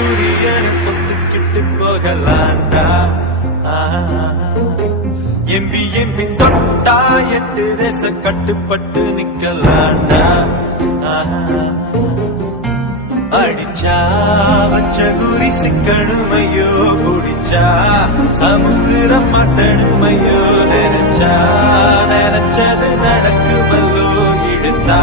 சூரியன் ஒத்துக்கிட்டு போகலாண்டா. MP MP தொட்டா 8 தேச கட்டுப்பட்டு நிக்கலாண்டா. அடிச்சா வச்ச குறி சிக்கணுமையோ, குடிச்சா சமுத்திரம் மட்டணுமையோ, நினைச்சா நினைச்சது நடக்குமல்லோ, இழுத்தா